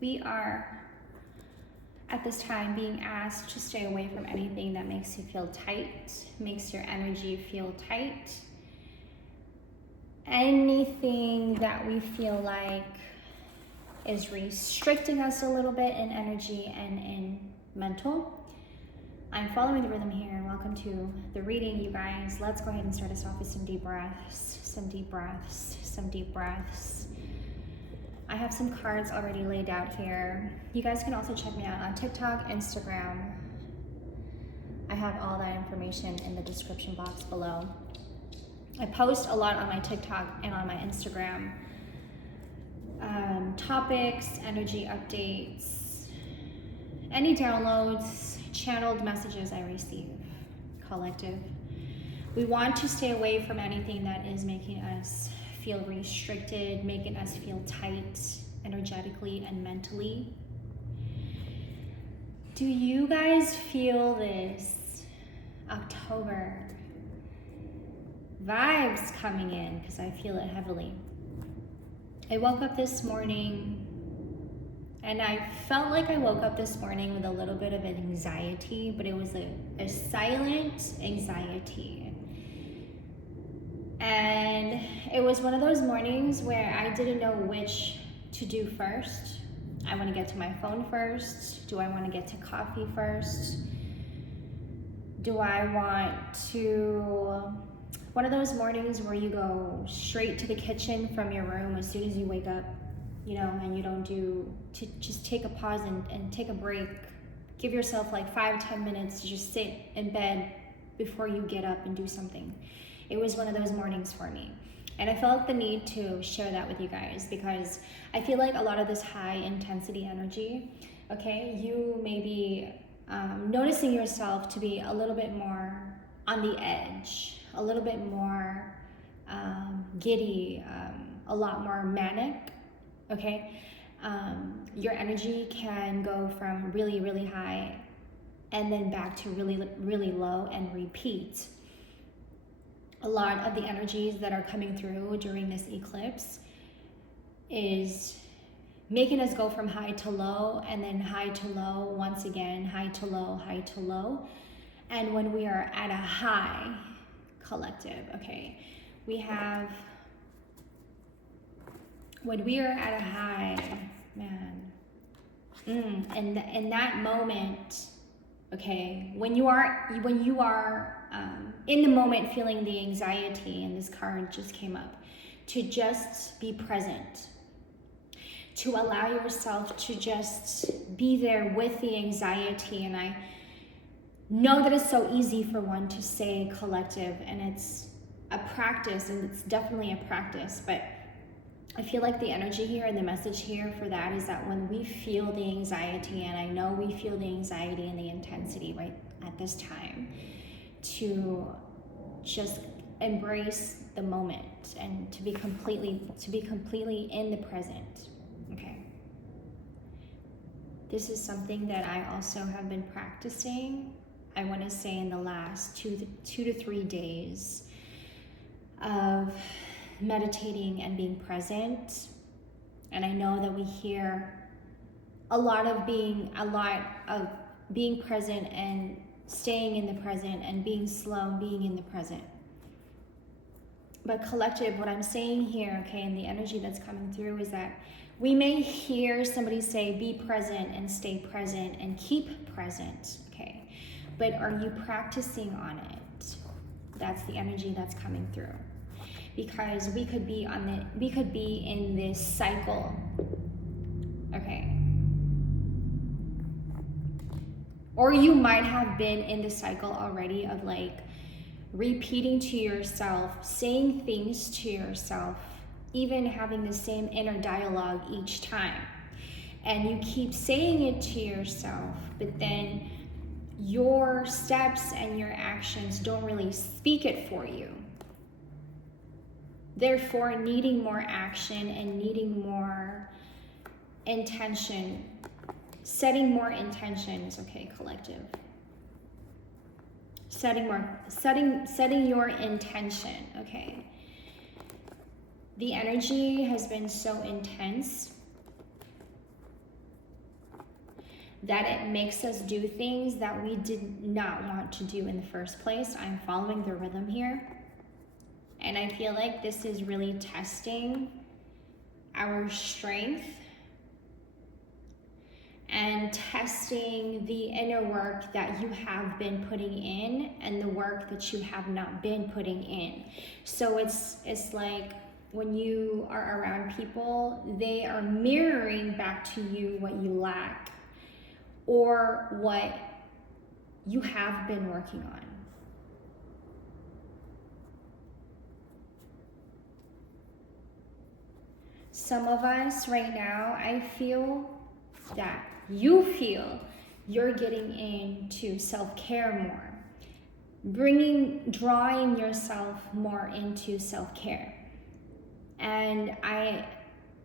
We are at this time being asked to stay away from anything that makes you feel tight, makes your energy feel tight. Anything that we feel like is restricting us a little bit in energy and in mental. I'm following the rhythm here. Welcome to the reading, you guys. Let's go ahead and start us off with some deep breaths, some deep breaths, some deep breaths. I have some cards already laid out here. You guys can also check me out on TikTok, Instagram. I have all that information in the description box below. I post a lot on my TikTok and on my Instagram. Topics, energy updates, any downloads, channeled messages I receive, collective. We want to stay away from anything that is making us feel restricted, making us feel tight energetically and mentally. Do you guys feel this October vibes coming in? Because I feel it heavily. I woke up this morning and I felt like I woke up this morning with a little bit of anxiety, but it was a silent anxiety. And it was one of those mornings where I didn't know which to do first. I want to get to my phone first. Do I want to get to coffee first? Do I want to... One of those mornings where you go straight to the kitchen from your room as soon as you wake up, you know, and you don't do, to just take a pause and take a break. Give yourself like 5-10 minutes to just sit in bed before you get up and do something. It was one of those mornings for me. And I felt the need to share that with you guys because I feel like a lot of this high intensity energy, okay, you may be noticing yourself to be a little bit more on the edge, a little bit more giddy, a lot more manic, okay? Your energy can go from really, really high and then back to really, really low and repeat. A lot of the energies that are coming through during this eclipse is making us go from high to low and then high to low once again, high to low, high to low. And when we are at a high, collective, okay, we have, when we are at a high, man, and in that moment, okay, when you are in the moment feeling the anxiety, and this card just came up, to just be present, to allow yourself to just be there with the anxiety. And I know that it's so easy for one to say collective, and it's a practice, and it's definitely a practice, but I feel like the energy here and the message here for that is that when we feel the anxiety, and I know we feel the anxiety and the intensity right at this time, to just embrace the moment and to be completely in the present, okay? This is something that I also have been practicing, I want to say, in the last 2 to 3 days of meditating and being present. And I know that we hear a lot of being present and staying in the present and being slow, being in the present. But collective, what I'm saying here, okay, and the energy that's coming through is that we may hear somebody say, be present and stay present and keep present, okay? But are you practicing on it? That's the energy that's coming through. Because we could be in this cycle, okay? Or you might have been in the cycle already of like repeating to yourself, saying things to yourself, even having the same inner dialogue each time. And you keep saying it to yourself, but then your steps and your actions don't really speak it for you. Therefore, needing more action and needing more intention, setting more intentions, okay, collective. Setting your intention, okay. The energy has been so intense that it makes us do things that we did not want to do in the first place. I'm following the rhythm here. And I feel like this is really testing our strength and testing the inner work that you have been putting in and the work that you have not been putting in. So it's like when you are around people, they are mirroring back to you what you lack or what you have been working on. Some of us right now, I feel that you feel you're getting into self-care more, drawing yourself more into self-care. And I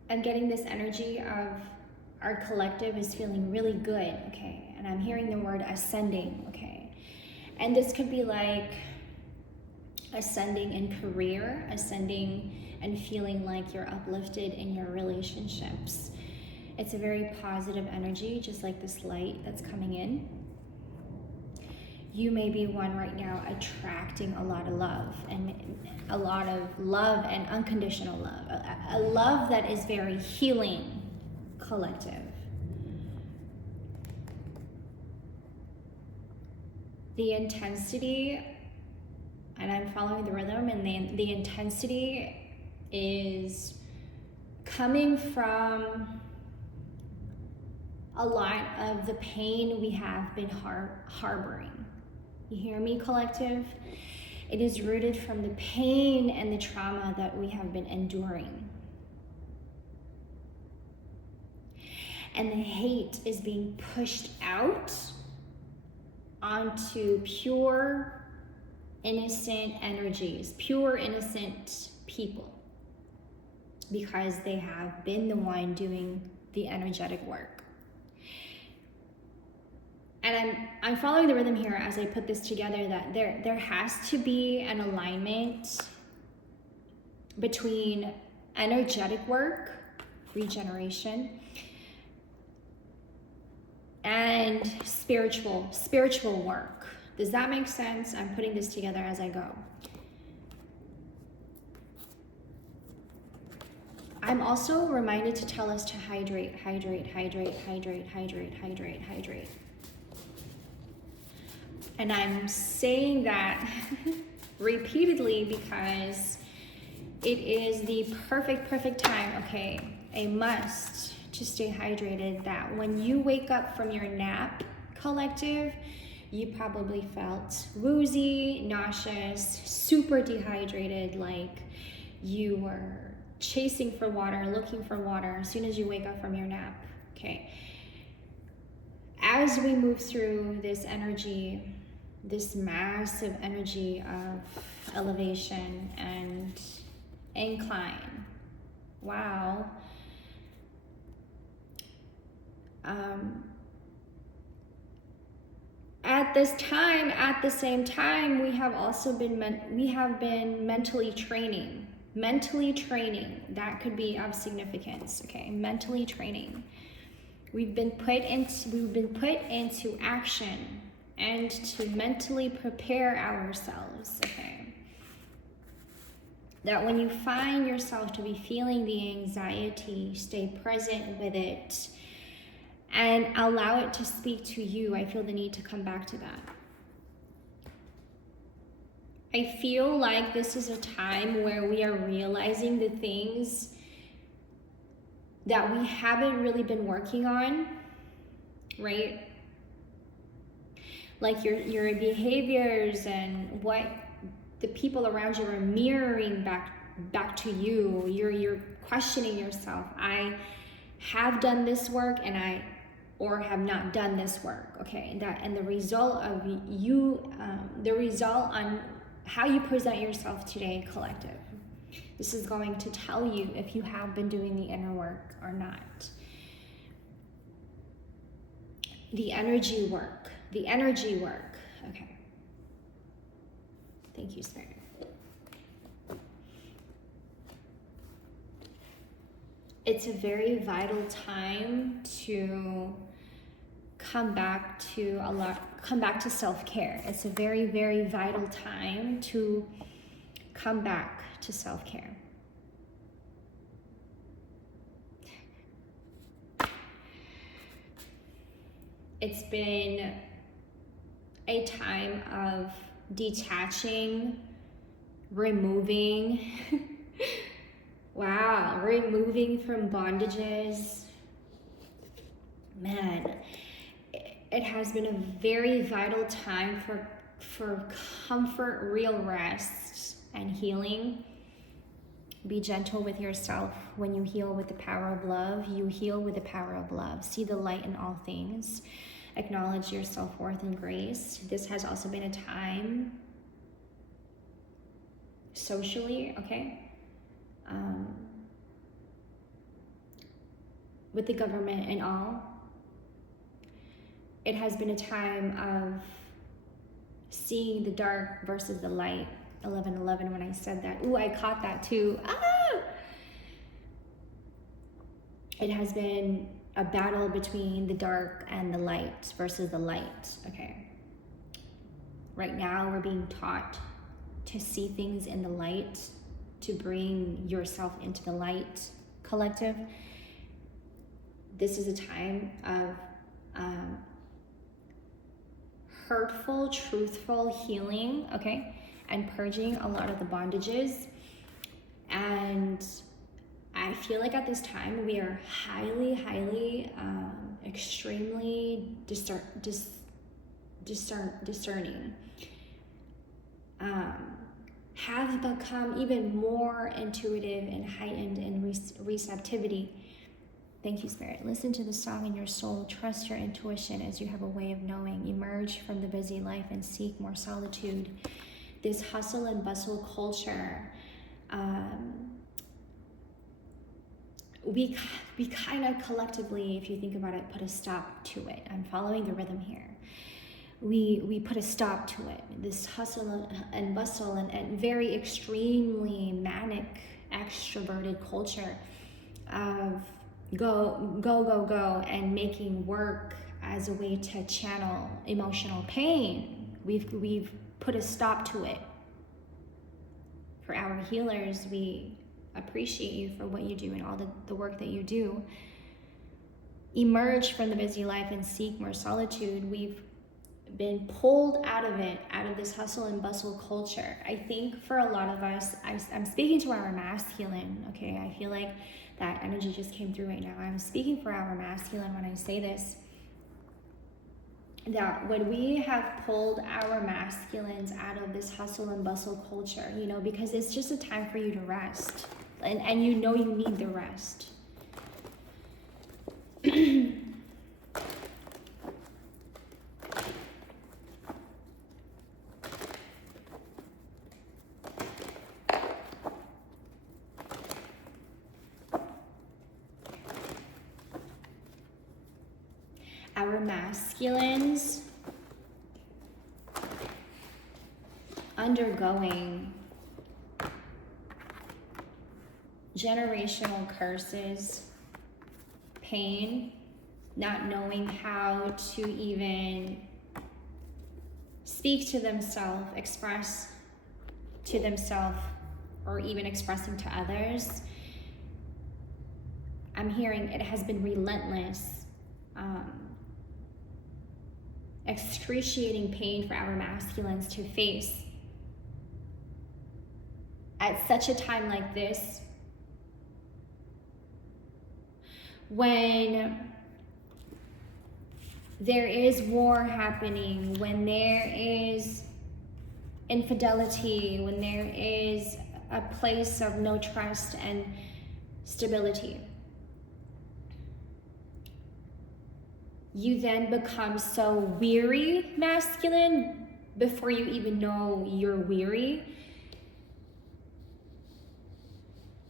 am getting this energy of our collective is feeling really good, okay? And I'm hearing the word ascending, okay? And this could be like ascending in career, ascending and feeling like you're uplifted in your relationships. It's a very positive energy, just like this light that's coming in. You may be one right now attracting a lot of love and unconditional love, a love that is very healing, collective. The intensity, and I'm following the rhythm, and the intensity is coming from a lot of the pain we have been harboring. You hear me, collective? It is rooted from the pain and the trauma that we have been enduring. And the hate is being pushed out onto pure, innocent energies, pure, innocent people, because they have been the one doing the energetic work. And I'm following the rhythm here as I put this together, that there has to be an alignment between energetic work, regeneration, and spiritual work. Does that make sense? I'm putting this together as I go. I'm also reminded to tell us to hydrate. And I'm saying that repeatedly because it is the perfect time, okay, a must to stay hydrated, that when you wake up from your nap, collective, you probably felt woozy, nauseous, super dehydrated, like you were chasing for water, looking for water as soon as you wake up from your nap, okay? As we move through this energy, this massive energy of elevation and incline, wow. At the same time, we have also been mentally training. That could be of significance, okay? Mentally training. We've been put into action and to mentally prepare ourselves, okay? That when you find yourself to be feeling the anxiety, stay present with it and allow it to speak to you. I feel the need to come back to that. I feel like this is a time where we are realizing the things that we haven't really been working on, right? Like your behaviors and what the people around you are mirroring back to you. You're questioning yourself. I have done this work or have not done this work, okay? And the result of the result on how you present yourself today, collective. This is going to tell you if you have been doing the inner work or not. The energy work, okay. Thank you, Spirit. It's a very vital time to come back to self-care. It's a very, very vital time to come back to self-care. It's been a time of detaching, removing, wow, removing from bondages. Man, it has been a very vital time for comfort, real rest, and healing. Be gentle with yourself. When you heal with the power of love, you heal with the power of love. See the light in all things. Acknowledge your self-worth and grace. This has also been a time socially, okay? With the government and all. It has been a time of seeing the dark versus the light. 11:11 when I said that. Ooh, I caught that too. Ah! It has been a battle between the dark and the light versus the light, okay? Right now we're being taught to see things in the light, to bring yourself into the light, collective. This is a time of hurtful, truthful healing, okay? And purging a lot of the bondages. And I feel like at this time we are highly, extremely discerning. Have become even more intuitive and heightened in receptivity. Thank you, Spirit. Listen to the song in your soul. Trust your intuition as you have a way of knowing. Emerge from the busy life and seek more solitude. This hustle and bustle culture, we kind of collectively, if you think about it, put a stop to it. I'm following the rhythm here. We put a stop to it. This hustle and bustle and very extremely manic, extroverted culture of go, and making work as a way to channel emotional pain. We've put a stop to it. For our healers, we appreciate you for what you do and all the work that you do. Emerge from the busy life and seek more solitude. We've been pulled out of it, out of this hustle and bustle culture. I think for a lot of us, I'm speaking to our masculine, okay? I feel like that energy just came through right now. I'm speaking for our masculine when I say this, that when we have pulled our masculines out of this hustle and bustle culture, you know, because it's just a time for you to rest, and you know you need the rest. Our masculines undergoing generational curses, pain, not knowing how to even speak to themselves, express to themselves, or even expressing to others. I'm hearing it has been relentless. Excruciating pain for our masculines to face at such a time like this, when there is war happening, when there is infidelity, when there is a place of no trust and stability. You then become so weary, masculine, before you even know you're weary.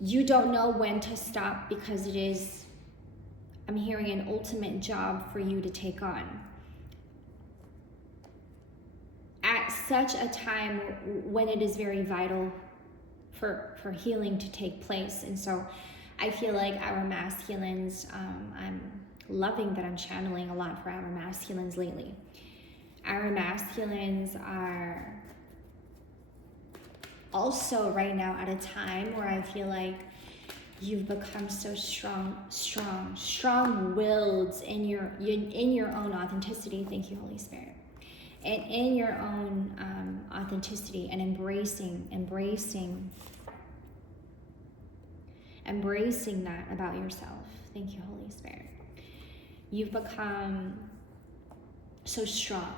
You don't know when to stop, because it is, I'm hearing, an ultimate job for you to take on. At such a time when it is very vital for healing to take place. And so I feel like our masculines, loving that I'm channeling a lot for our masculines lately. Our masculines are also right now at a time where I feel like you've become so strong-willed in your own authenticity. Thank you, Holy Spirit. And in your own authenticity, and embracing that about yourself. Thank you, Holy Spirit. You've become so strong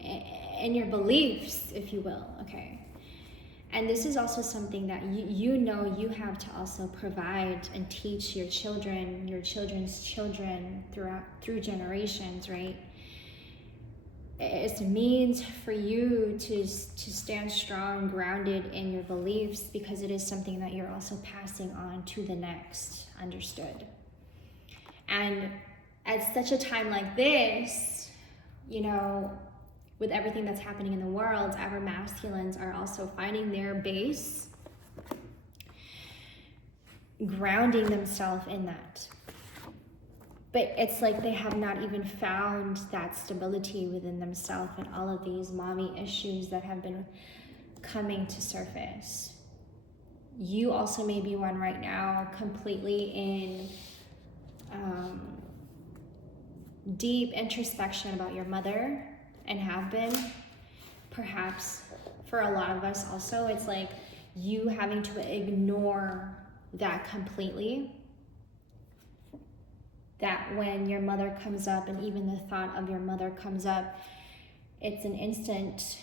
in your beliefs, if you will, okay? And this is also something that you know you have to also provide and teach your children, your children's children through generations, right? It's a means for you to stand strong, grounded in your beliefs, because it is something that you're also passing on to the next, understood? And at such a time like this, you know, with everything that's happening in the world, our masculines are also finding their base, grounding themselves in that. But it's like they have not even found that stability within themselves, and all of these mommy issues that have been coming to surface. You also may be one right now completely in deep introspection about your mother, and have been. Perhaps for a lot of us also, it's like you having to ignore that completely. That when your mother comes up, and even the thought of your mother comes up, it's an instant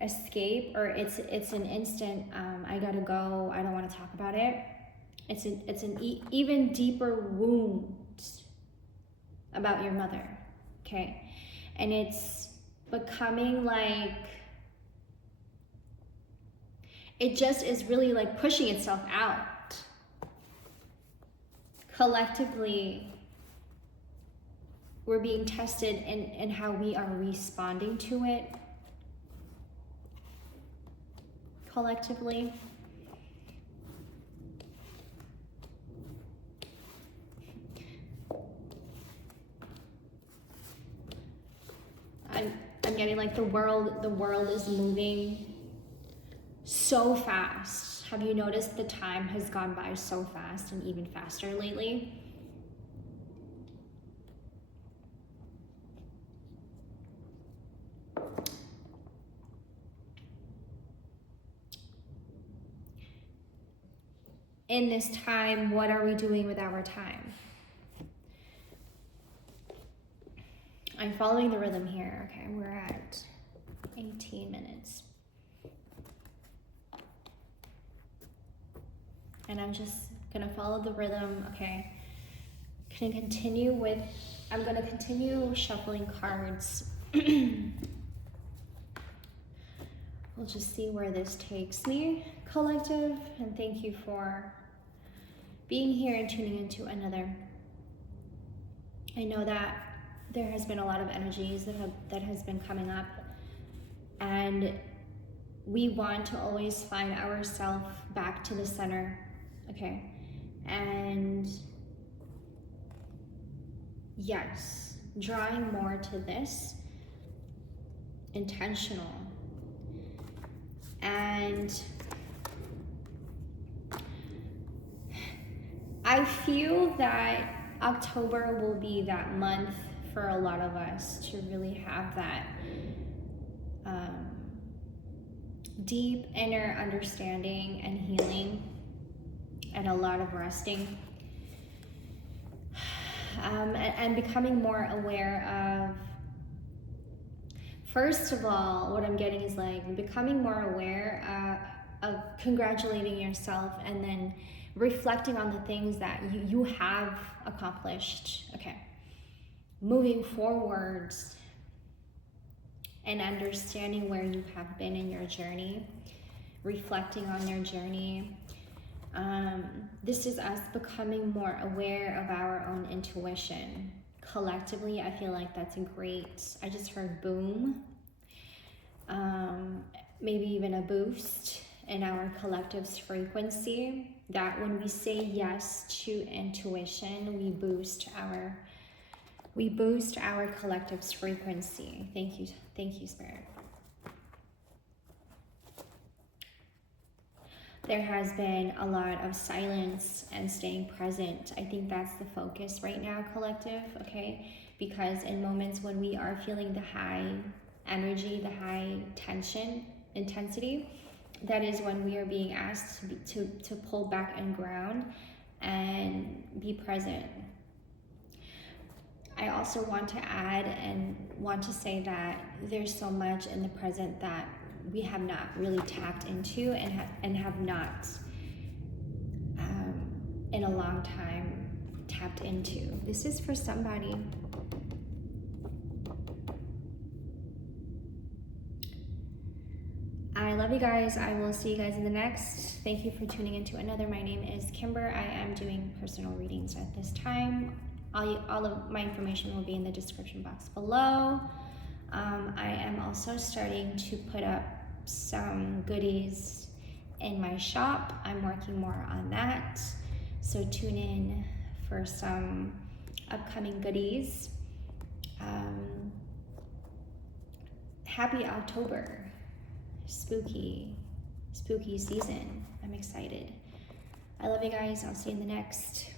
escape, or it's an instant, I gotta go, I don't wanna talk about it. It's an even deeper wound about your mother, okay? And it's becoming like, it just is really like pushing itself out. Collectively, we're being tested in how we are responding to it. Collectively. I'm getting like the world is moving so fast. Have you noticed the time has gone by so fast, and even faster lately? In this time, what are we doing with our time? I'm following the rhythm here. Okay, we're at 18 minutes. And I'm just gonna follow the rhythm, okay? I'm gonna continue shuffling cards. We'll just see where this takes me, collective, and thank you for being here and tuning into another. I know that there has been a lot of energies that has been coming up, and we want to always find ourselves back to the center, okay? And yes, drawing more to this, intentional. And I feel that October will be that month for a lot of us to really have that deep inner understanding and healing, and a lot of resting, and becoming more aware of, first of all, what I'm getting is like becoming more aware of congratulating yourself, and then reflecting on the things that you have accomplished, okay? Moving forwards and understanding where you have been in your journey, reflecting on your journey. This is us becoming more aware of our own intuition. Collectively, I feel like that's a great, I just heard boom, maybe even a boost in our collective's frequency, that when we say yes to intuition, we boost our We boost our collective's frequency. Thank you, Spirit. There has been a lot of silence and staying present. I think that's the focus right now, collective, okay? Because in moments when we are feeling the high energy, the high tension, intensity, that is when we are being asked to pull back and ground and be present. I also want to add and want to say that there's so much in the present that we have not really tapped into and have not in a long time tapped into. This is for somebody. I love you guys. I will see you guys in the next. Thank you for tuning into another. My name is Kimber. I am doing personal readings at this time. All of my information will be in the description box below. I am also starting to put up some goodies in my shop. I'm working more on that. So tune in for some upcoming goodies. Happy October. Spooky season. I'm excited. I love you guys. I'll see you in the next.